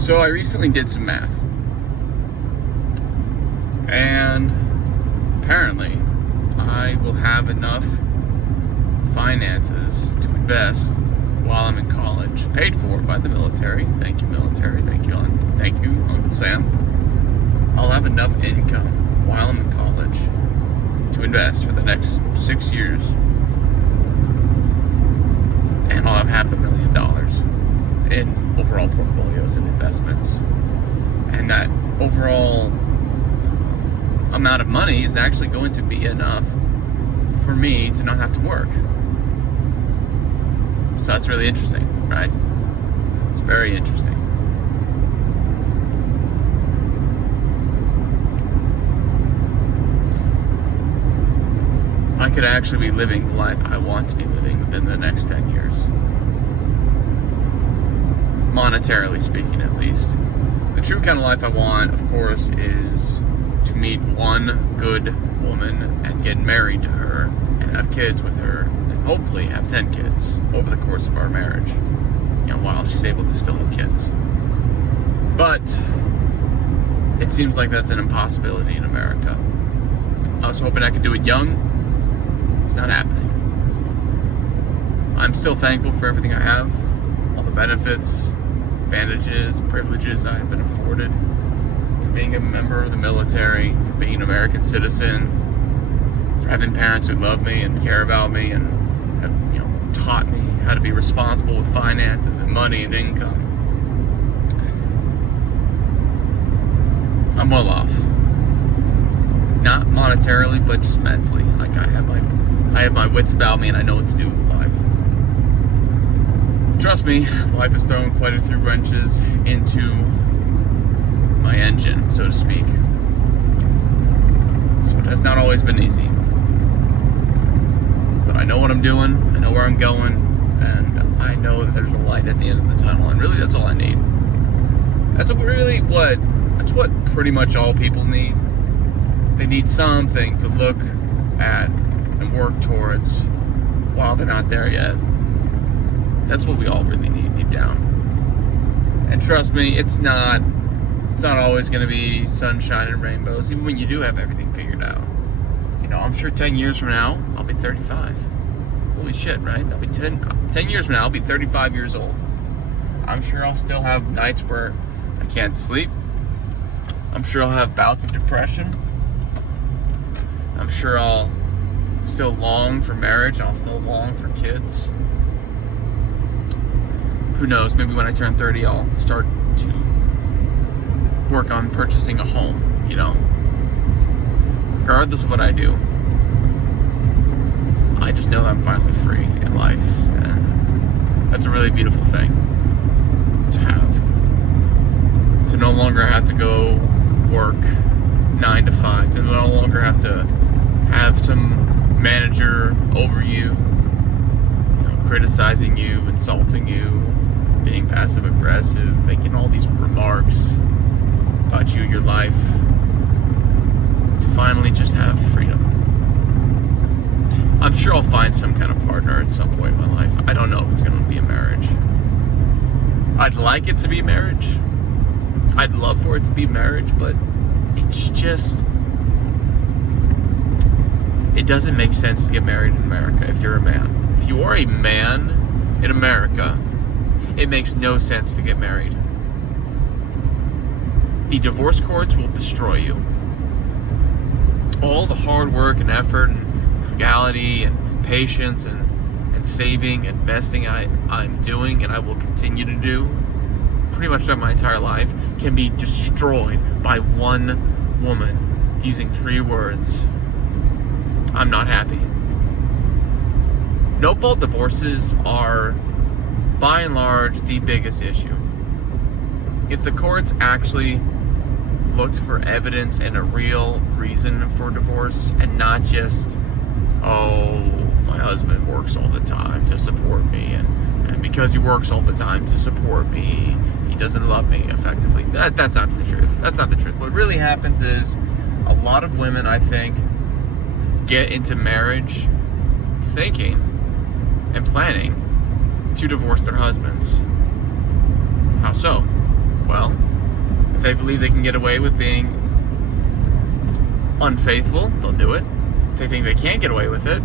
So I recently did some math, and apparently I will have enough finances to invest while I'm in college, paid for by the military. Thank you, military. Thank you, Uncle Sam. I'll have enough income while I'm in college to invest for the next 6 years, and I'll have $500,000 in overall portfolios and investments. And that overall amount of money is actually going to be enough for me to not have to work. So that's really interesting, right? It's very interesting. I could actually be living the life I want to be living within the next 10 years. Monetarily speaking, at least. The true kind of life I want, of course, is to meet one good woman and get married to her and have kids with her and hopefully have 10 kids over the course of our marriage, while she's able to still have kids. But it seems like that's an impossibility in America. I was hoping I could do it young. It's not happening. I'm still thankful for everything I have, all the benefits, advantages, and privileges I have been afforded, for being a member of the military, for being an American citizen, for having parents who love me and care about me and have, taught me how to be responsible with finances and money and income. I'm well off. Not monetarily, but just mentally. Like I have my wits about me and I know what to do with life. Trust me, life has thrown quite a few wrenches into my engine, so to speak. So it has not always been easy. But I know what I'm doing, I know where I'm going, and I know that there's a light at the end of the tunnel, and really that's all I need. That's what pretty much all people need. They need something to look at and work towards while they're not there yet. That's what we all really need deep down. And trust me, it's not always going to be sunshine and rainbows, even when you do have everything figured out. I'm sure 10 years from now, I'll be 35. Holy shit, right? I'll be 10 years from now, I'll be 35 years old. I'm sure I'll still have nights where I can't sleep. I'm sure I'll have bouts of depression. I'm sure I'll still long for marriage, and I'll still long for kids. Who knows, maybe when I turn 30, I'll start to work on purchasing a home, Regardless of what I do, I just know that I'm finally free in life, and that's a really beautiful thing to have. To no longer have to go work 9 to 5, to no longer have to have some manager over you, criticizing you, insulting you, being passive aggressive, making all these remarks about you and your life, to finally just have freedom. I'm sure I'll find some kind of partner at some point in my life. I don't know if it's going to be a marriage. I'd like it to be marriage. I'd love for it to be marriage, but it's just, it doesn't make sense to get married in America if you're a man. If you are a man in America, it makes no sense to get married. The divorce courts will destroy you. All the hard work and effort and frugality and patience and saving and investing I'm doing and I will continue to do pretty much throughout my entire life can be destroyed by one woman using 3 words. I'm not happy. No-fault divorces are, by and large, the biggest issue. If the courts actually looked for evidence and a real reason for divorce and not just, my husband works all the time to support me, and because he works all the time to support me, he doesn't love me effectively. That's not the truth. That's not the truth. What really happens is a lot of women, I think, get into marriage thinking and planning to divorce their husbands. How so? Well, if they believe they can get away with being unfaithful, they'll do it. If they think they can't get away with it,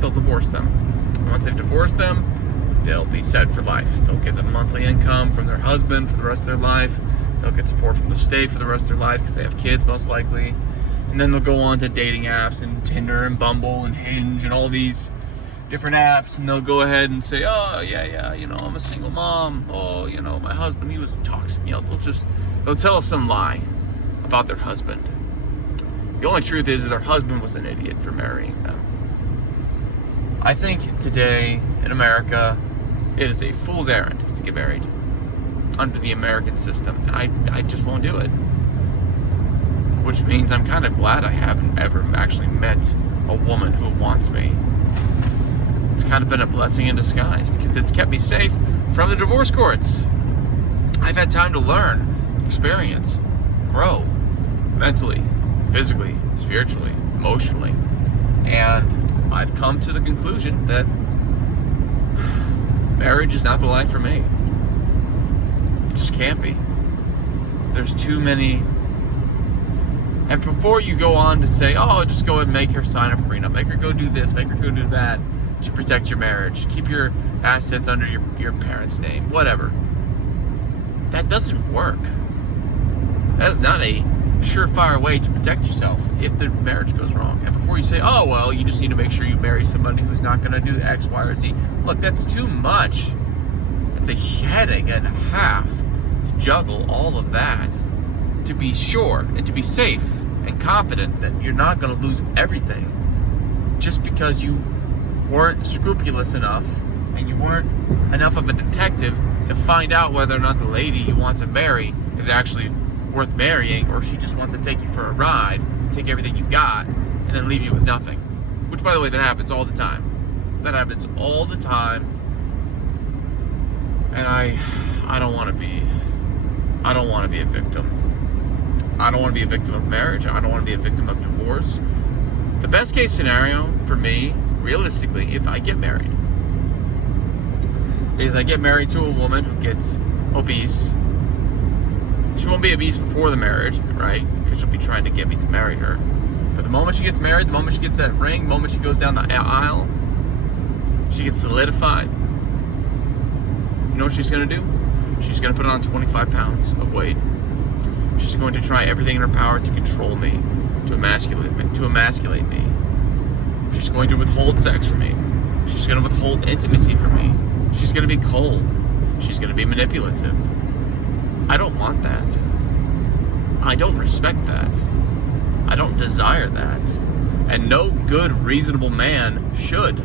they'll divorce them. And once they've divorced them, they'll be set for life. They'll get the monthly income from their husband for the rest of their life. They'll get support from the state for the rest of their life because they have kids, most likely. And then they'll go on to dating apps and Tinder and Bumble and Hinge and all these different apps, and they'll go ahead and say, oh, yeah, I'm a single mom. Oh, my husband, he was toxic. They'll tell us some lie about their husband. The only truth is that their husband was an idiot for marrying them. I think today in America, it is a fool's errand to get married under the American system, and I just won't do it. Which means I'm kind of glad I haven't ever actually met a woman who wants me. It's kind of been a blessing in disguise because it's kept me safe from the divorce courts. I've had time to learn, experience, grow mentally, physically, spiritually, emotionally, and I've come to the conclusion that marriage is not the life for me. It just can't be. There's too many. And before you go on to say, oh, just go and make her sign a prenup, make her go do this, make her go do that to protect your marriage, keep your assets under your parents' name, whatever. That doesn't work. That is not a surefire way to protect yourself if the marriage goes wrong. And before you say, oh, well, you just need to make sure you marry somebody who's not going to do X, Y, or Z. Look, that's too much. It's a headache and a half to juggle all of that to be sure and to be safe and confident that you're not going to lose everything just because you weren't scrupulous enough and you weren't enough of a detective to find out whether or not the lady you want to marry is actually worth marrying, or she just wants to take you for a ride, take everything you got, and then leave you with nothing. Which, by the way, that happens all the time. That happens all the time. And I don't want to be a victim. I don't want to be a victim of marriage. I don't want to be a victim of divorce. The best case scenario for me, realistically, if I get married, is I get married to a woman who gets obese. She won't be obese before the marriage, right? Because she'll be trying to get me to marry her. But the moment she gets married, the moment she gets that ring, the moment she goes down the aisle, she gets solidified. You know what she's going to do? She's going to put on 25 pounds of weight. She's going to try everything in her power to control me, to emasculate me. She's going to withhold sex from me. She's going to withhold intimacy from me. She's going to be cold. She's going to be manipulative. I don't want that. I don't respect that. I don't desire that. And no good, reasonable man should.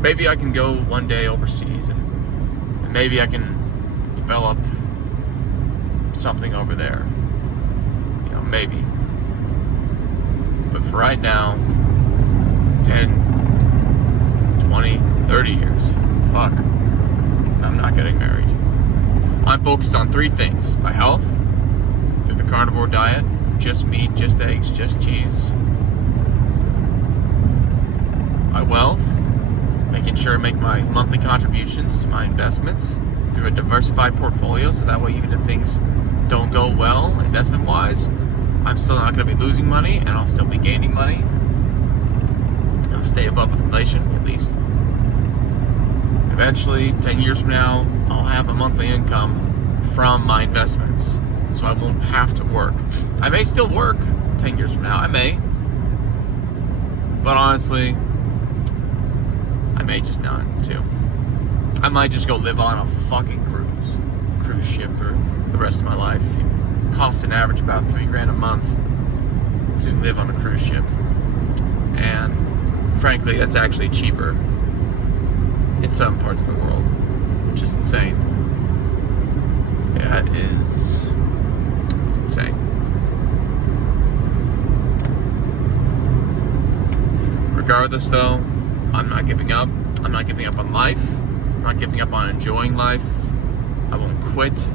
Maybe I can go one day overseas and maybe I can develop something over there. Maybe. But for right now, 10, 20, 30 years, fuck, I'm not getting married. I'm focused on 3 things. My health, through the carnivore diet, just meat, just eggs, just cheese. My wealth, making sure I make my monthly contributions to my investments through a diversified portfolio, so that way even if things don't go well investment-wise, I'm still not going to be losing money, and I'll still be gaining money. I'll stay above inflation, at least. Eventually, 10 years from now, I'll have a monthly income from my investments, so I won't have to work. I may still work 10 years from now. I may. But honestly, I may just not, too. I might just go live on a fucking cruise ship for the rest of my life. It costs an average about $3,000 a month to live on a cruise ship. And frankly, that's actually cheaper in some parts of the world, which is insane. Yeah, it's insane. Regardless, though, I'm not giving up. I'm not giving up on life. I'm not giving up on enjoying life. I won't quit.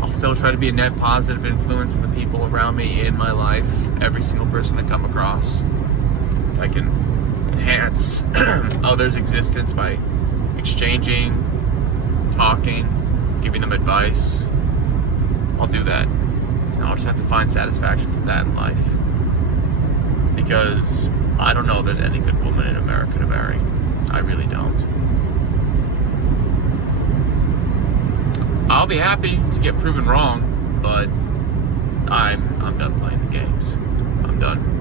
I'll still try to be a net positive influence to the people around me in my life, every single person I come across. I can enhance others' existence by exchanging, talking, giving them random advice, I'll do that. I'll just have to find satisfaction from that in life. Because I don't know if there's any good woman in America to marry. I really don't. I'll be happy to get proven wrong, but I'm done playing the games. I'm done.